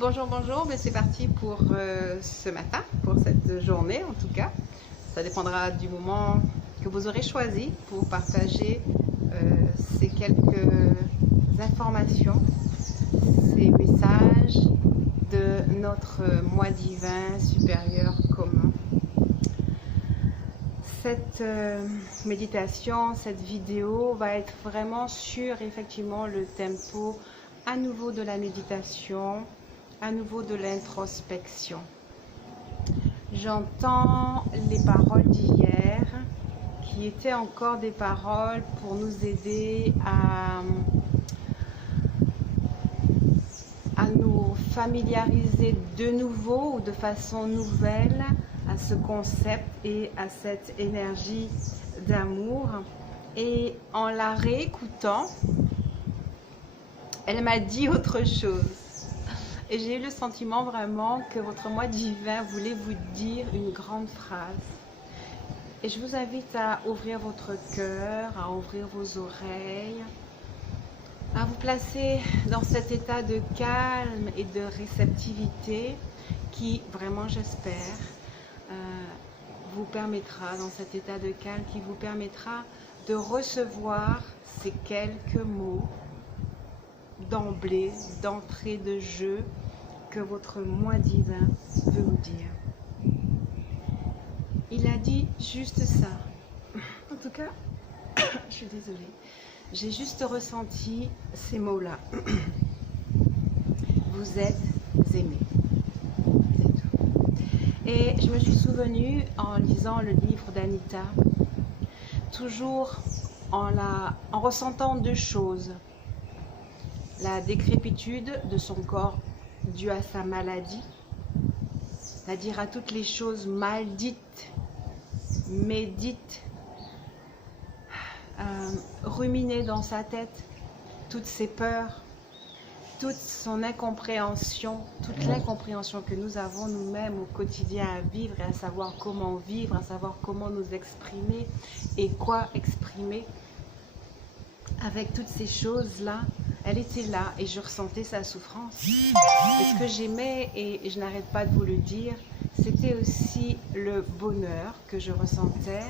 Bonjour, bonjour, ben c'est parti pour ce matin, pour cette journée en tout cas. Ça dépendra du moment que vous aurez choisi pour partager ces quelques informations, ces messages de notre moi divin supérieur commun. Cette méditation, cette vidéo va être vraiment sur effectivement le tempo à nouveau de la méditation, à nouveau de l'introspection. J'entends les paroles d'hier qui étaient encore des paroles pour nous aider à nous familiariser de nouveau ou de façon nouvelle à ce concept et à cette énergie d'amour. Et en la réécoutant, elle m'a dit autre chose. Et j'ai eu le sentiment vraiment que votre moi divin voulait vous dire une grande phrase. Et je vous invite à ouvrir votre cœur, à ouvrir vos oreilles, à vous placer dans cet état de calme et de réceptivité qui, vraiment j'espère, vous permettra, dans cet état de calme, qui vous permettra de recevoir ces quelques mots d'emblée, d'entrée de jeu que votre moi divin veut vous dire. Il a dit juste ça. En tout cas, je suis désolée. J'ai juste ressenti ces mots-là. Vous êtes aimé. C'est tout. Et je me suis souvenue en lisant le livre d'Anita, toujours en ressentant deux choses. La décrépitude de son corps due à sa maladie, c'est-à-dire à toutes les choses mal dites, médites, ruminées dans sa tête, toutes ses peurs, toute son incompréhension, toute l'incompréhension que nous avons nous-mêmes au quotidien à vivre et à savoir comment vivre, à savoir comment nous exprimer et quoi exprimer. Avec toutes ces choses-là, elle était là et je ressentais sa souffrance. Et ce que j'aimais, et je n'arrête pas de vous le dire, c'était aussi le bonheur que je ressentais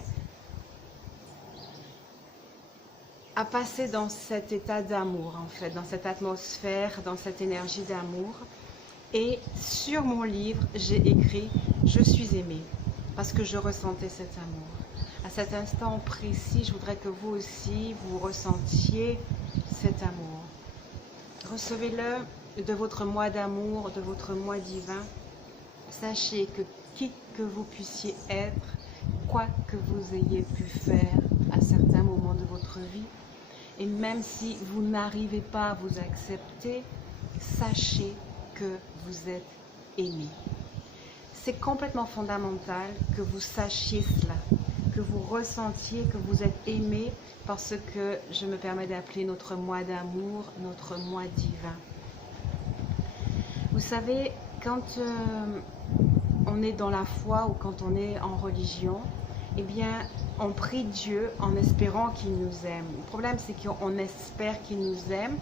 à passer dans cet état d'amour, en fait, dans cette atmosphère, dans cette énergie d'amour. Et sur mon livre, j'ai écrit « Je suis aimée » parce que je ressentais cet amour. À cet instant précis, je voudrais que vous aussi, vous ressentiez cet amour. Recevez-le de votre moi d'amour, de votre moi divin. Sachez que qui que vous puissiez être, quoi que vous ayez pu faire à certains moments de votre vie, et même si vous n'arrivez pas à vous accepter, sachez que vous êtes aimé. C'est complètement fondamental que vous sachiez cela, que vous ressentiez que vous êtes aimé, parce que je me permets d'appeler notre moi d'amour, notre moi divin. Vous savez, quand on est dans la foi ou quand on est en religion, eh bien, on prie Dieu en espérant qu'il nous aime. Le problème, c'est qu'on espère qu'il nous aime,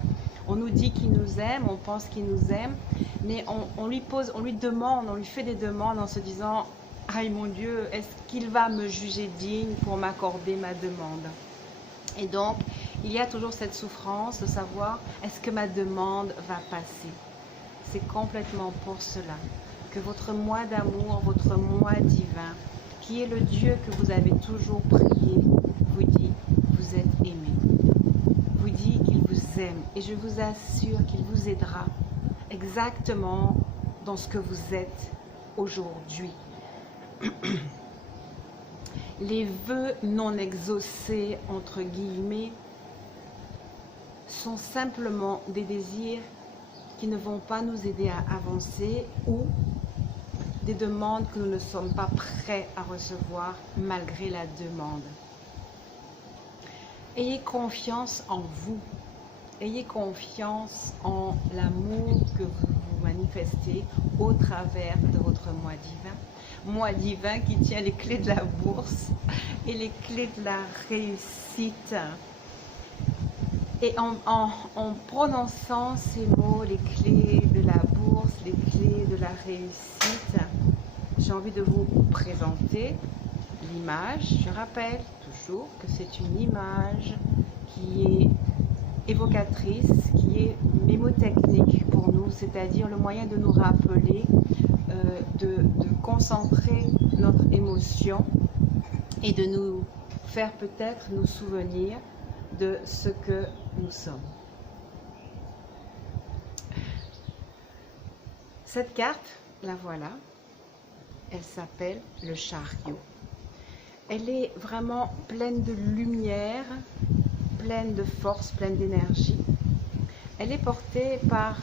on nous dit qu'il nous aime, on pense qu'il nous aime, mais on lui demande, on lui fait des demandes en se disant « Aïe mon Dieu, est-ce qu'il va me juger digne pour m'accorder ma demande ?» Et donc, il y a toujours cette souffrance de savoir « Est-ce que ma demande va passer ?» C'est complètement pour cela que votre moi d'amour, votre moi divin, qui est le Dieu que vous avez toujours prié, vous dit « Vous êtes aimé ». Vous dit qu'il vous aime et je vous assure qu'il vous aidera exactement dans ce que vous êtes aujourd'hui. Les vœux non exaucés, entre guillemets, sont simplement des désirs qui ne vont pas nous aider à avancer ou des demandes que nous ne sommes pas prêts à recevoir malgré la demande. Ayez confiance en vous. Ayez confiance en l'amour que vous manifestez au travers de votre moi divin. Moi divin qui tient les clés de la bourse et les clés de la réussite. Et en prononçant ces mots, les clés de la bourse, les la réussite, j'ai envie de vous présenter l'image. Je rappelle toujours que c'est une image qui est évocatrice, qui est mémotechnique pour nous, c'est-à-dire le moyen de nous rappeler, de concentrer notre émotion et de nous faire peut-être nous souvenir de ce que nous sommes. Cette carte, la voilà, elle s'appelle le chariot. Elle est vraiment pleine de lumière, pleine de force, pleine d'énergie. Elle est portée par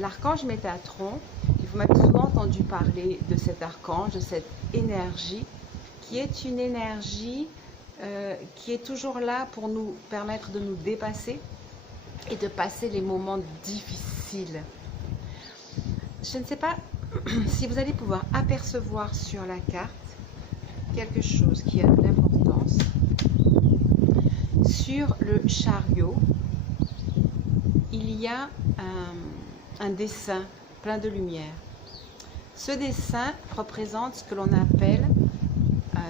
l'archange Métatron. Vous m'avez souvent entendu parler de cet archange, de cette énergie, qui est une énergie qui est toujours là pour nous permettre de nous dépasser et de passer les moments difficiles. Je ne sais pas si vous allez pouvoir apercevoir sur la carte quelque chose qui a de l'importance. Sur le chariot, il y a un dessin plein de lumière. Ce dessin représente ce que l'on appelle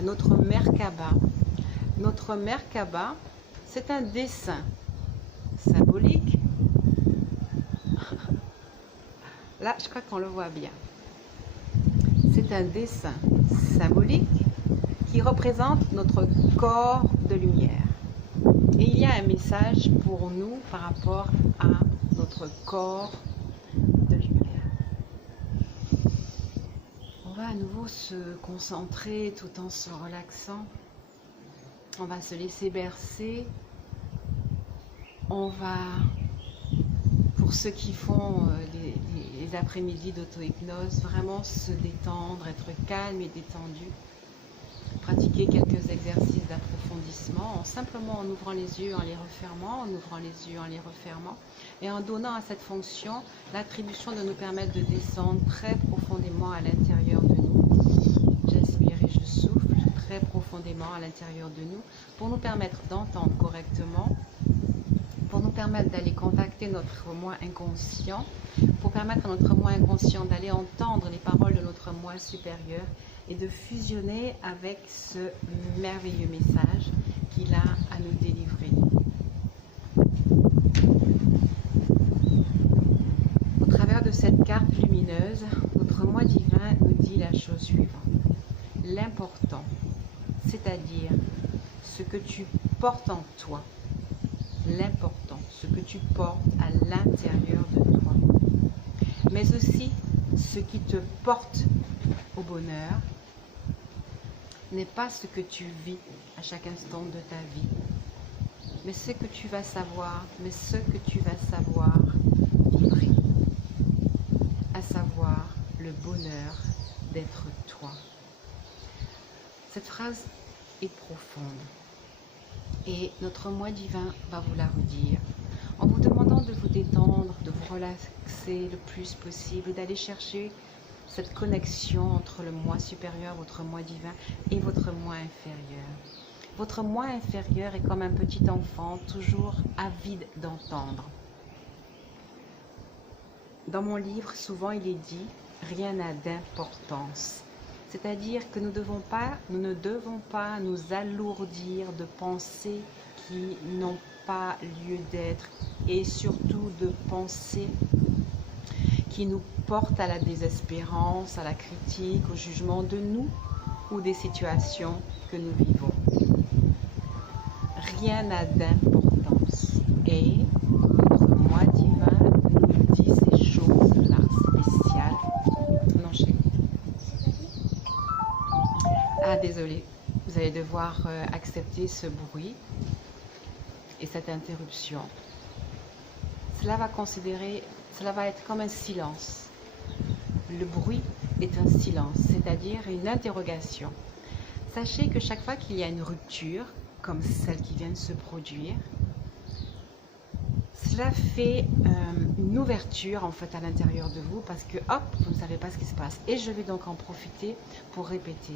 notre Merkaba. Notre Merkaba, c'est un dessin symbolique. Là, je crois qu'on le voit bien. C'est un dessin symbolique qui représente notre corps de lumière. Et il y a un message pour nous par rapport à notre corps de lumière. On va à nouveau se concentrer tout en se relaxant. On va se laisser bercer. On va, pour ceux qui font les après-midi d'auto-hypnose, vraiment se détendre, être calme et détendu. Pratiquer quelques exercices d'approfondissement, simplement en ouvrant les yeux, en les refermant, en ouvrant les yeux, en les refermant, et en donnant à cette fonction l'attribution de nous permettre de descendre très profondément à l'intérieur de nous. J'inspire et je souffle très profondément à l'intérieur de nous pour nous permettre d'entendre correctement, pour nous permettre d'aller contacter notre moi inconscient, pour permettre à notre moi inconscient d'aller entendre les paroles de notre moi supérieur et de fusionner avec ce merveilleux message qu'il a à nous délivrer. Au travers de cette carte lumineuse, notre moi divin nous dit la chose suivante. L'important, c'est-à-dire ce que tu portes en toi, l'important, ce que tu portes à l'intérieur de toi, mais aussi ce qui te porte au bonheur, n'est pas ce que tu vis à chaque instant de ta vie, mais ce que tu vas savoir, vibrer, à savoir le bonheur d'être toi. Cette phrase est profonde et notre moi divin va vous la redire en vous demandant de vous détendre, de vous relaxer le plus possible, d'aller chercher cette connexion entre le moi supérieur, votre moi divin et votre moi inférieur. Votre moi inférieur est comme un petit enfant, toujours avide d'entendre. Dans mon livre, souvent il est dit « rien n'a d'importance ». C'est-à-dire que nous ne devons pas nous alourdir de pensées qui n'ont pas lieu d'être et surtout de pensées qui nous portent à la désespérance, à la critique, au jugement de nous ou des situations que nous vivons. Rien n'a d'importance et notre moi divin nous dit ces choses-là spéciales. Non, chérie. Ah, désolé, vous allez devoir accepter ce bruit et cette interruption. Cela va être comme un silence. Le bruit est un silence, c'est-à-dire une interrogation. Sachez que chaque fois qu'il y a une rupture, comme celle qui vient de se produire, cela fait une ouverture en fait à l'intérieur de vous parce que hop, vous ne savez pas ce qui se passe. Et je vais donc en profiter pour répéter.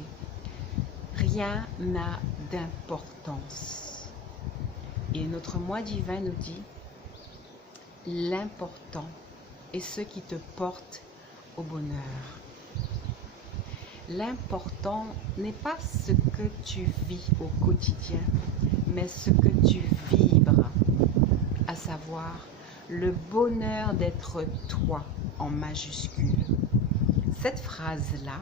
Rien n'a d'importance. Et notre moi divin nous dit l'important est ce qui te porte au bonheur. L'important n'est pas ce que tu vis au quotidien, mais ce que tu vibres, à savoir le bonheur d'être toi en majuscule. Cette phrase-là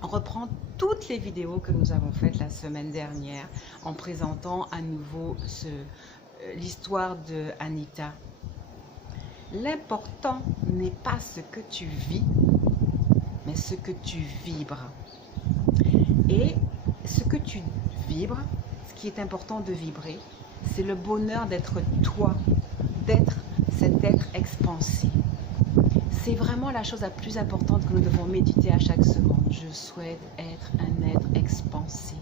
reprend toutes les vidéos que nous avons faites la semaine dernière en présentant à nouveau l'histoire de Anita. L'important n'est pas ce que tu vis, mais ce que tu vibres. Et ce que tu vibres, ce qui est important de vibrer, c'est le bonheur d'être toi, d'être cet être expansé. C'est vraiment la chose la plus importante que nous devons méditer à chaque seconde. Je souhaite être un être expansé.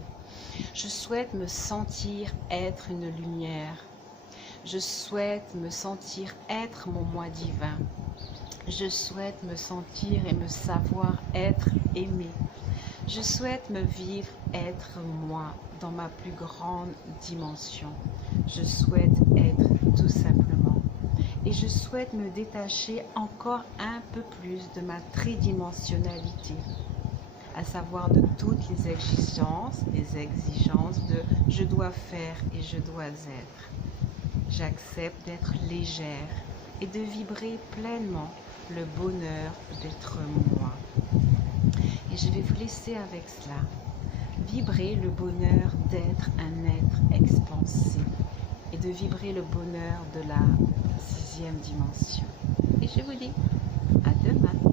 Je souhaite me sentir être une lumière. Je souhaite me sentir être mon moi divin. Je souhaite me sentir et me savoir être aimé. Je souhaite me vivre être moi dans ma plus grande dimension. Je souhaite être tout simplement. Et je souhaite me détacher encore un peu plus de ma tridimensionnalité, à savoir de toutes les exigences de je dois faire et je dois être. J'accepte d'être légère et de vibrer pleinement le bonheur d'être moi. Et je vais vous laisser avec cela. Vibrer le bonheur d'être un être expansé et de vibrer le bonheur de la 6e dimension. Et je vous dis à demain.